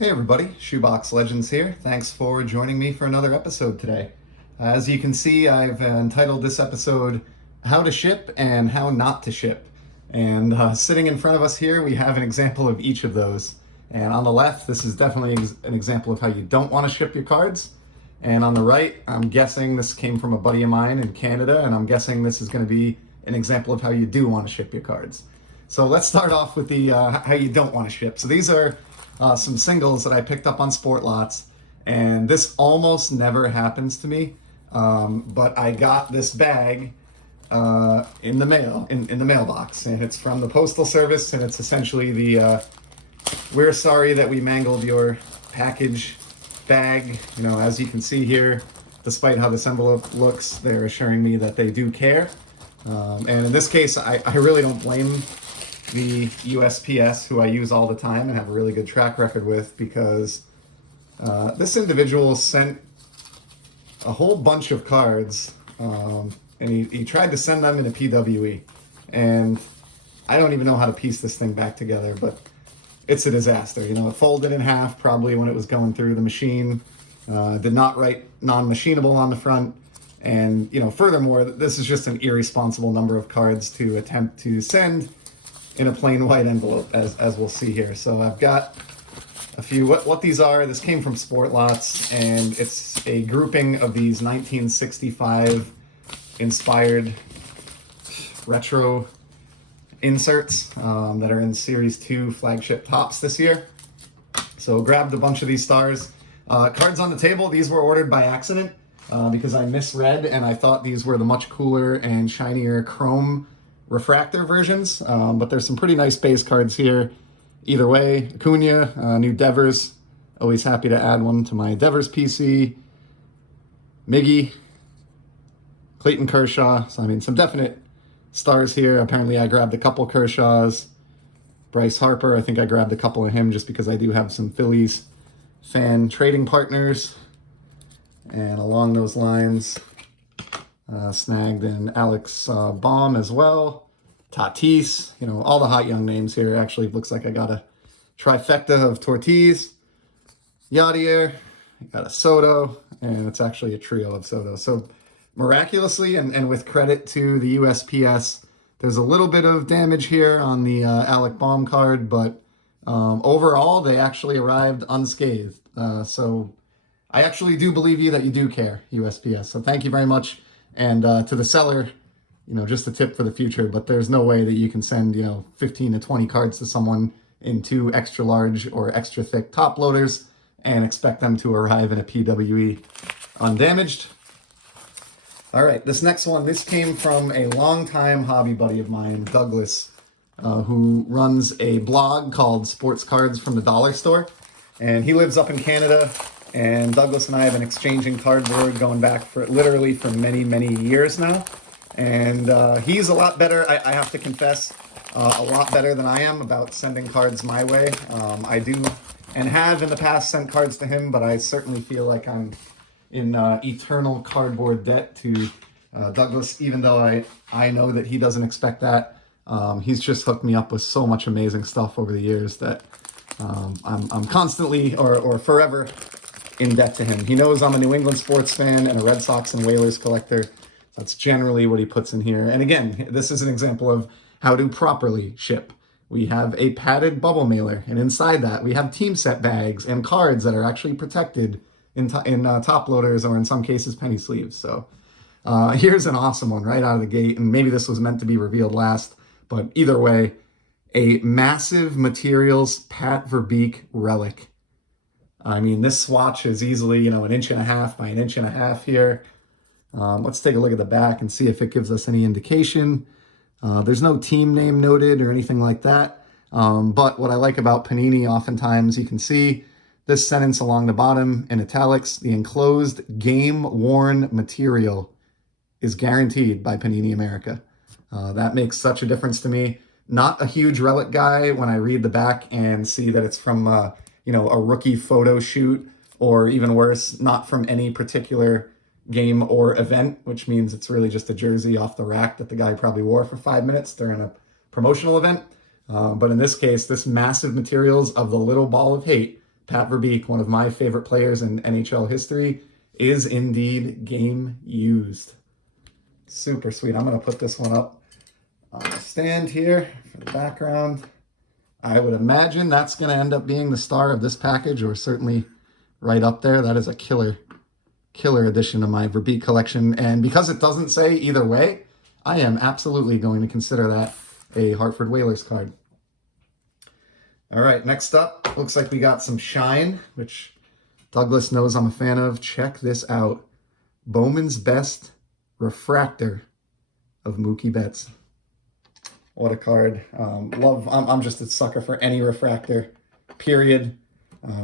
Hey everybody, Shoebox Legends here. Thanks for joining me for another episode today. As you can see, I've entitled this episode How to Ship and How Not to Ship. And sitting in front of us here, we have an example of each of those. And on the left, this is definitely an example of how you don't want to ship your cards. And on the right, I'm guessing this came from a buddy of mine in Canada, and I'm guessing this is going to be an example of how you do want to ship your cards. So let's start off with the how you don't want to ship. So these are some singles that I picked up on Sport Lots, and this almost never happens to me, but I got this bag in the mail, in the mailbox, and it's from the Postal Service, and it's essentially the we're sorry that we mangled your package bag. You know, as you can see here, despite how this envelope looks, they're assuring me that they do care, and in this case, I really don't blame the USPS, who I use all the time and have a really good track record with, because this individual sent a whole bunch of cards, and he tried to send them in a PWE, and I don't even know how to piece this thing back together, but it's a disaster. You know, it folded in half probably when it was going through the machine, did not write non-machinable on the front, and, you know, furthermore, this is just an irresponsible number of cards to attempt to send in a plain white envelope, as we'll see here. So I've got a few, what these are. This came from Sport Lots, and it's a grouping of these 1965 inspired retro inserts that are in Series 2 flagship tops this year. So grabbed a bunch of these stars. Cards on the table, these were ordered by accident because I misread, and I thought these were the much cooler and shinier chrome refractor versions, but there's some pretty nice base cards here. Either way, Acuna, new Devers, always happy to add one to my Devers PC. Miggy, Clayton Kershaw, so I mean some definite stars here. Apparently I grabbed a couple Kershaws. Bryce Harper, I think I grabbed a couple of him just because I do have some Phillies fan trading partners. And along those lines, snagged in Alex Baum as well, Tatis, you know, all the hot young names here. Actually, looks like I got a trifecta of Tortiz, Yadier, I got a Soto, and it's actually a trio of Soto. So miraculously, and with credit to the USPS, there's a little bit of damage here on the Alec Baum card, but overall, they actually arrived unscathed. So I actually do believe you that you do care, USPS. So thank you very much. And to the seller, you know, just a tip for the future, but there's no way that you can send, you know, 15 to 20 cards to someone in 2 extra large or extra thick top loaders and expect them to arrive in a PWE undamaged. All right, this next one, this came from a longtime hobby buddy of mine, Douglas, who runs a blog called Sportscards from the Dollar Store. And he lives up in Canada. And Douglas and I have been exchanging cardboard going back for literally for many, many years now. And he's a lot better, I have to confess, a lot better than I am about sending cards my way. I do and have in the past sent cards to him, but I certainly feel like I'm in eternal cardboard debt to Douglas, even though I know that he doesn't expect that. He's just hooked me up with so much amazing stuff over the years that I'm constantly or forever in debt to him. He knows I'm a New England sports fan and a Red Sox and Whalers collector. That's generally what he puts in here. And again, this is an example of how to properly ship. We have a padded bubble mailer, and inside that we have team set bags and cards that are actually protected in top loaders, or in some cases penny sleeves. So here's an awesome one right out of the gate, and maybe this was meant to be revealed last, but either way, a massive materials Pat Verbeek relic. I mean, this swatch is easily, you know, 1.5 inches by 1.5 inches here. Let's take a look at the back and see if it gives us any indication. There's no team name noted or anything like that. But what I like about Panini, oftentimes you can see this sentence along the bottom in italics: the enclosed game-worn material is guaranteed by Panini America. That makes such a difference to me. Not a huge relic guy when I read the back and see that it's from you know, a rookie photo shoot, or even worse, not from any particular game or event, which means it's really just a jersey off the rack that the guy probably wore for 5 minutes during a promotional event. But in this case, this massive materials of the little ball of hate Pat Verbeek, one of my favorite players in NHL history, is indeed game used. Super sweet. I'm going to put this one up on the stand here for the background. I would imagine that's going to end up being the star of this package, or certainly right up there. That is a killer addition to my Verbeek collection. And because it doesn't say either way, I am absolutely going to consider that a Hartford Whalers card. All right, next up, looks like we got some Shine, which Douglas knows I'm a fan of. Check this out. Bowman's Best Refractor of Mookie Betts. What a card. I'm just a sucker for any refractor, period.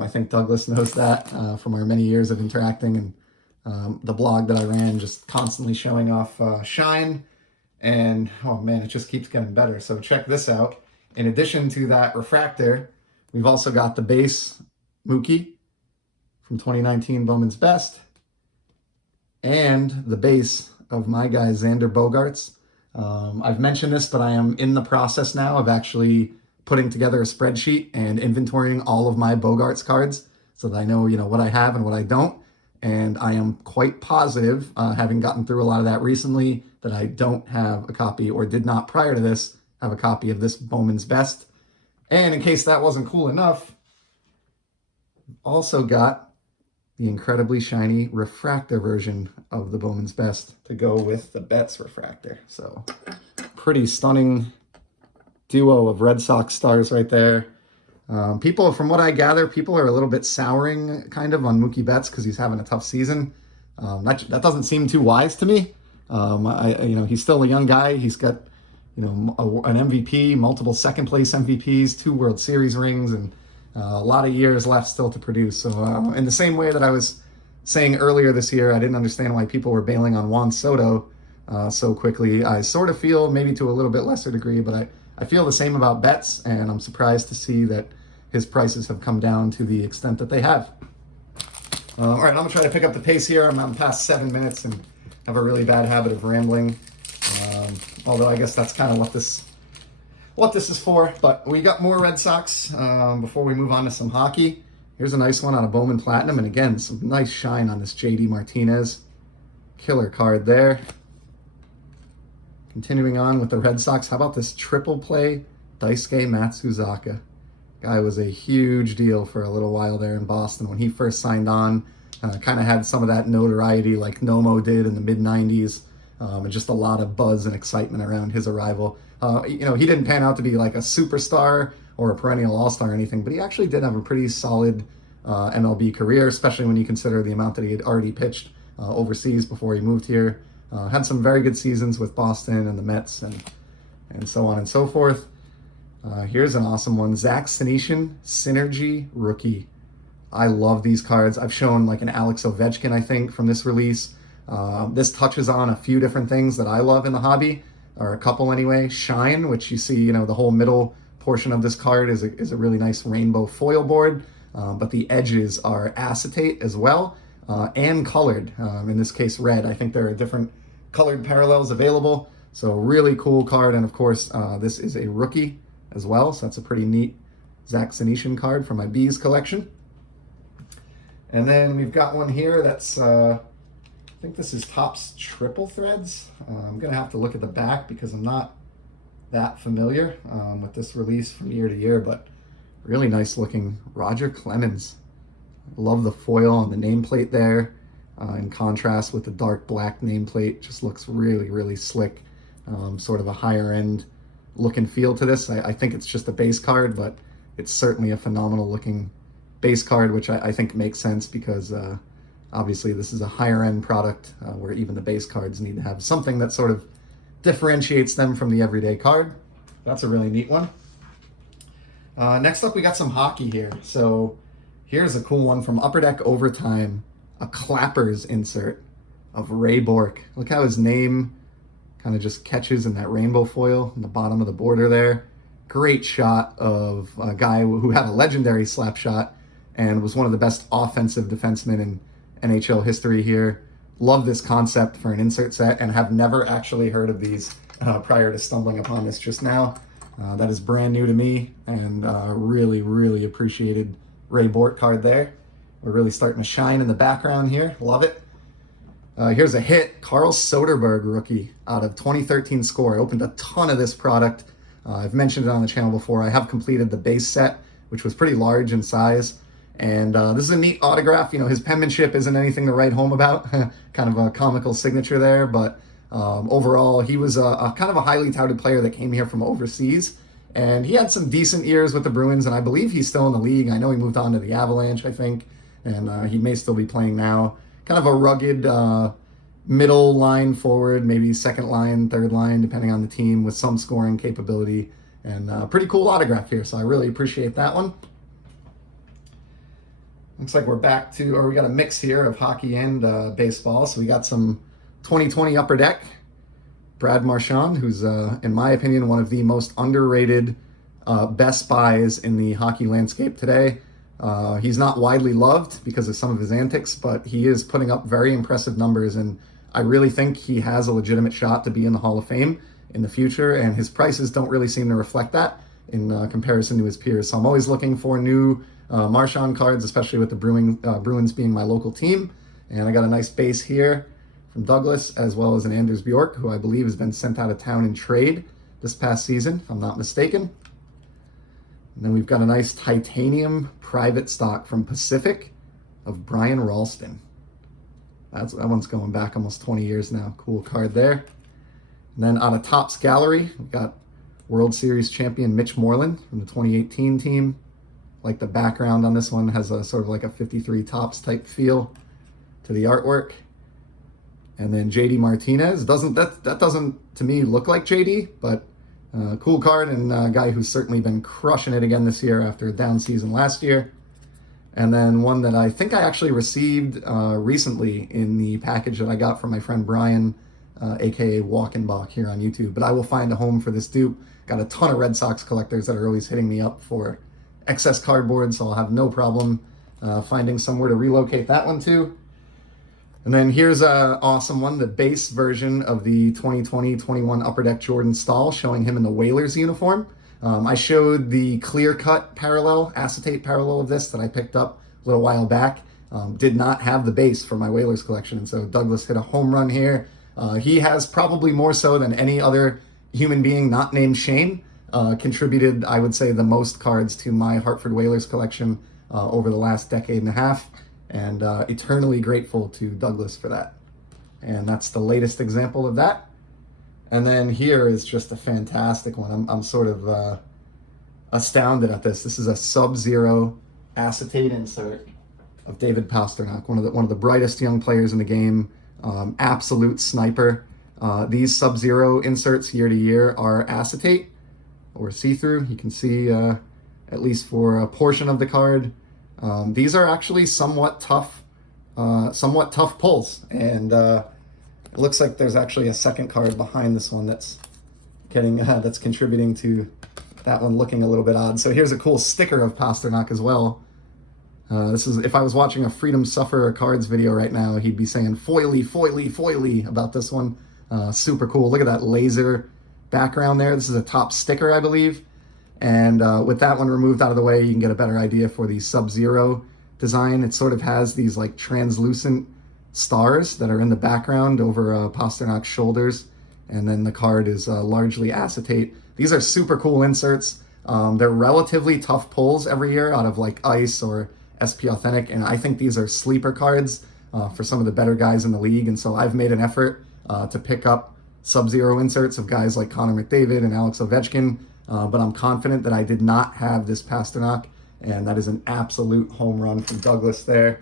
I think Douglas knows that from our many years of interacting, and the blog that I ran, just constantly showing off Shine. And, oh man, it just keeps getting better. So check this out. In addition to that refractor, we've also got the base Mookie from 2019 Bowman's Best, and the base of my guy Xander Bogaerts. I've mentioned this, but I am in the process now of actually putting together a spreadsheet and inventorying all of my Bogaerts cards so that I know, what I have and what I don't. And I am quite positive, having gotten through a lot of that recently, that I don't have a copy, or did not prior to this have a copy of this Bowman's Best. And in case that wasn't cool enough, also got the incredibly shiny refractor version of the Bowman's Best to go with the Betts refractor. So pretty stunning duo of Red Sox stars right there. People, from what I gather, people are a little bit souring kind of on Mookie Betts because he's having a tough season. That doesn't seem too wise to me. He's still a young guy. He's got, an MVP, multiple second place MVPs, 2 World Series rings, and a lot of years left still to produce. So in the same way that I was saying earlier this year, I didn't understand why people were bailing on Juan Soto so quickly. I sort of feel, maybe to a little bit lesser degree, but I feel the same about Betts, and I'm surprised to see that his prices have come down to the extent that they have. All right, I'm going to try to pick up the pace here. I'm past 7 minutes and have a really bad habit of rambling. Although I guess that's kind of what this is for. But we got more Red Sox before we move on to some hockey. Here's a nice one on a Bowman Platinum. And again, some nice shine on this JD Martinez. Killer card there. Continuing on with the Red Sox, how about this triple play Daisuke Matsuzaka? Guy was a huge deal for a little while there in Boston when he first signed on. Kind of had some of that notoriety like Nomo did in the mid-90s. And just a lot of buzz and excitement around his arrival. He didn't pan out to be like a superstar or a perennial all-star or anything, but he actually did have a pretty solid MLB career, especially when you consider the amount that he had already pitched overseas before he moved here. Had some very good seasons with Boston and the Mets and so on and so forth. Here's an awesome one. Zach Senyshyn, Synergy Rookie. I love these cards. I've shown like an Alex Ovechkin, I think, from this release. This touches on a few different things that I love in the hobby, or a couple anyway. Shine, which you see, the whole middle portion of this card is a really nice rainbow foil board, but the edges are acetate as well, and colored, in this case red. I think there are different colored parallels available, so really cool card. And of course, this is a rookie as well, so that's a pretty neat Zach Senyshyn card from my Bees collection. And then we've got one here that's I think this is Topps Triple Threads. I'm going to have to look at the back because I'm not that familiar with this release from year to year, but really nice looking Roger Clemens. Love the foil on the nameplate there in contrast with the dark black nameplate. Just looks really, really slick. Sort of a higher end look and feel to this. I think it's just a base card, but it's certainly a phenomenal looking base card, which I think makes sense because obviously this is a higher end product where even the base cards need to have something that sort of differentiates them from the everyday card. That's a really neat one. Next up, we got some hockey here. So here's a cool one from Upper Deck Overtime, a Clappers insert of Ray Bourque. Look how his name kind of just catches in that rainbow foil in the bottom of the border there. Great shot of a guy who had a legendary slap shot and was one of the best offensive defensemen in NHL history here. Love this concept for an insert set and have never actually heard of these prior to stumbling upon this just now. That is brand new to me and really, really appreciated Ray Bort card there. We're really starting to shine in the background here. Love it. Here's a hit, Carl Soderberg rookie out of 2013 score. I opened a ton of this product. I've mentioned it on the channel before. I have completed the base set, which was pretty large in size. And this is a neat autograph. You know, his penmanship isn't anything to write home about. Kind of a comical signature there, but overall, he was a kind of a highly touted player that came here from overseas. And he had some decent years with the Bruins, and I believe he's still in the league. I know he moved on to the Avalanche, I think, and he may still be playing now. Kind of a rugged middle line forward, maybe second line, third line, depending on the team, with some scoring capability. And pretty cool autograph here, so I really appreciate that one. Looks like we're back to, or we got a mix here of hockey and baseball. So we got some 2020 Upper Deck. Brad Marchand, who's, in my opinion, one of the most underrated best buys in the hockey landscape today. He's not widely loved because of some of his antics, but he is putting up very impressive numbers, and I really think he has a legitimate shot to be in the Hall of Fame in the future, and his prices don't really seem to reflect that in comparison to his peers. So I'm always looking for new Marchand cards, especially with the Bruins being my local team. And I got a nice base here from Douglas, as well as an Anders Bjork, who I believe has been sent out of town in trade this past season, if I'm not mistaken. And then we've got a nice titanium private stock from Pacific of Brian Ralston. That one's going back almost 20 years now. Cool card there. And then out of Topps Gallery, we've got World Series champion Mitch Moreland from the 2018 team. Like the background on this one has a sort of like a 53 Topps type feel to the artwork. And then JD Martinez that doesn't to me look like JD, but cool card, and a guy who's certainly been crushing it again this year after a down season last year. And then one that I think I actually received recently in the package that I got from my friend Brian, aka Walkenbach here on YouTube. But I will find a home for this dupe. Got a ton of Red Sox collectors that are always hitting me up for excess cardboard, so I'll have no problem finding somewhere to relocate that one to. And then here's an awesome one, the base version of the 2020-21 Upper Deck Jordan Staal, showing him in the Whalers uniform. I showed the clear-cut parallel, acetate parallel of this that I picked up a little while back. Did not have the base for my Whalers collection, and so Douglas hit a home run here. He has probably more so than any other human being not named Shane contributed, I would say, the most cards to my Hartford Whalers collection over the last decade and a half. And eternally grateful to Douglas for that. And that's the latest example of that. And then here is just a fantastic one. I'm sort of astounded at this. This is a Sub-Zero acetate insert of David Pastrnak, one of the brightest young players in the game, absolute sniper. These Sub-Zero inserts year to year are acetate or see-through. You can see at least for a portion of the card. These are actually somewhat tough pulls, and it looks like there's actually a second card behind this one that's contributing to that one looking a little bit odd. So here's a cool sticker of Pastrnak as well. This is, if I was watching a Freedom Sufferer cards video right now, he'd be saying foily, foily, foily about this one. Super cool. Look at that laser background there. This is a top sticker, I believe. And with that one removed out of the way, you can get a better idea for the Sub-Zero design. It sort of has these like translucent stars that are in the background over Pasternak's shoulders. And then the card is largely acetate. These are super cool inserts. They're relatively tough pulls every year out of like Ice or SP Authentic. And I think these are sleeper cards for some of the better guys in the league. And so I've made an effort to pick up Sub-Zero inserts of guys like Connor McDavid and Alex Ovechkin. But I'm confident that I did not have this Pastrnak, and that is an absolute home run from Douglas there.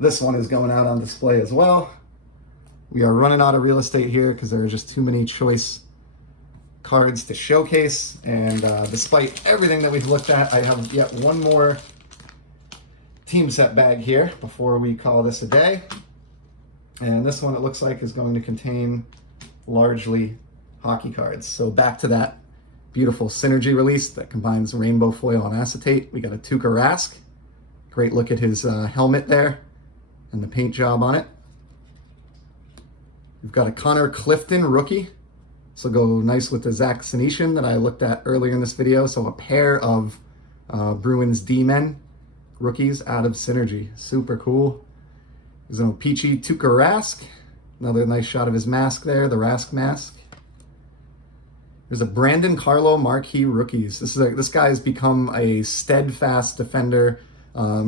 This one is going out on display as well. We are running out of real estate here because there are just too many choice cards to showcase, and despite everything that we've looked at, I have yet one more team set bag here before we call this a day. And this one, it looks like, is going to contain largely hockey cards. So back to that beautiful Synergy release that combines rainbow foil and acetate. We got a Tuukka Rask. Great look at his helmet there and the paint job on it. We've got a Connor Clifton rookie. This will go nice with the Zach Senyshyn that I looked at earlier in this video. So a pair of Bruins D-men rookies out of Synergy. Super cool. There's an Peachy Tuukka Rask. Another nice shot of his mask there, the Rask mask. There's a Brandon Carlo Marquee Rookies. This guy's become a steadfast defender.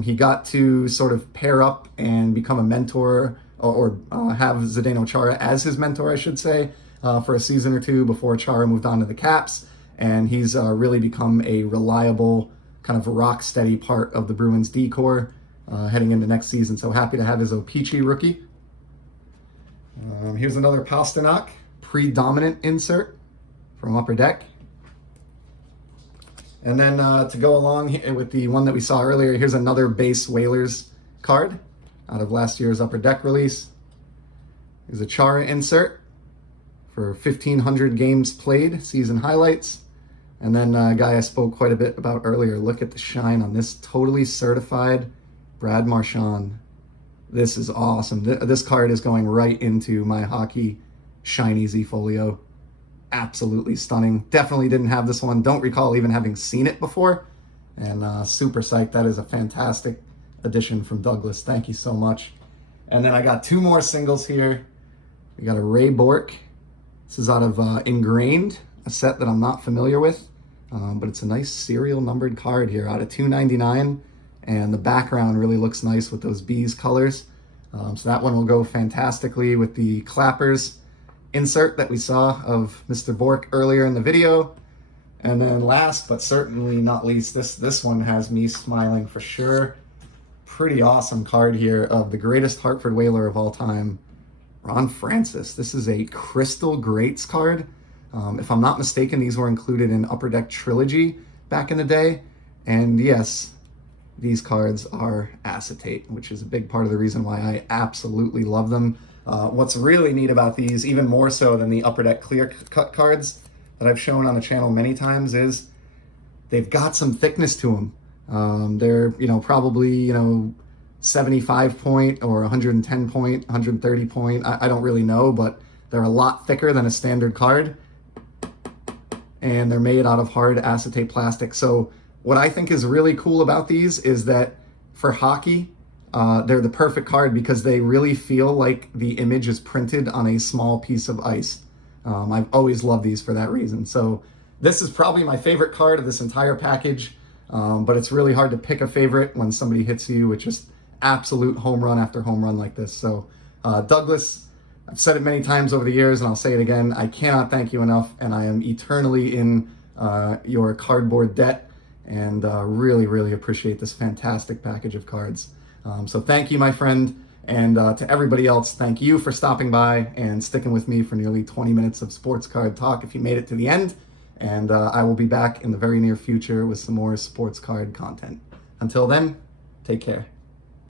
He got to sort of pair up and become a mentor, or have Zdeno Chara as his mentor, I should say, for a season or two before Chara moved on to the Caps. And he's really become a reliable, kind of rock steady part of the Bruins D-core heading into next season. So happy to have his O-Pee-Chee rookie. Here's another Pasternak predominant insert from Upper Deck. And then to go along with the one that we saw earlier, here's another base Whalers card out of last year's Upper Deck release. Here's a Chara insert for 1,500 games played, season highlights. And then a guy I spoke quite a bit about earlier, look at the shine on this totally certified Brad Marchand. This is awesome. This card is going right into my hockey shiny Z-Folio. Absolutely stunning. Definitely didn't have this one. Don't recall even having seen it before. And super psyched. That is a fantastic addition from Douglas. Thank you so much. And then I got two more singles here. We got a Ray Bork. This is out of Ingrained, a set that I'm not familiar with. But it's a nice serial numbered card here out of 299. And the background really looks nice with those bees colors. So that one will go fantastically with the Clappers insert that we saw of Mr. Bork earlier in the video. And then last but certainly not least, this one has me smiling for sure. Pretty awesome card here of the greatest Hartford Whaler of all time, Ron Francis. This is a Crystal Greats card. If I'm not mistaken, these were included in Upper Deck Trilogy back in the day. And yes, these cards are acetate, which is a big part of the reason why I absolutely love them. What's really neat about these, even more so than the Upper Deck clear cut cards that I've shown on the channel many times, is they've got some thickness to them. They're, probably, 75 point or 110 point, 130 point. I don't really know, but they're a lot thicker than a standard card. And they're made out of hard acetate plastic. So what I think is really cool about these is that for hockey, they're the perfect card because they really feel like the image is printed on a small piece of ice. I've always loved these for that reason. So this is probably my favorite card of this entire package, but it's really hard to pick a favorite when somebody hits you with just absolute home run after home run like this. So Douglas, I've said it many times over the years and I'll say it again, I cannot thank you enough, and I am eternally in your cardboard debt, and really, really appreciate this fantastic package of cards. So thank you, my friend, and to everybody else, thank you for stopping by and sticking with me for nearly 20 minutes of sports card talk if you made it to the end, and I will be back in the very near future with some more sports card content. Until then, take care.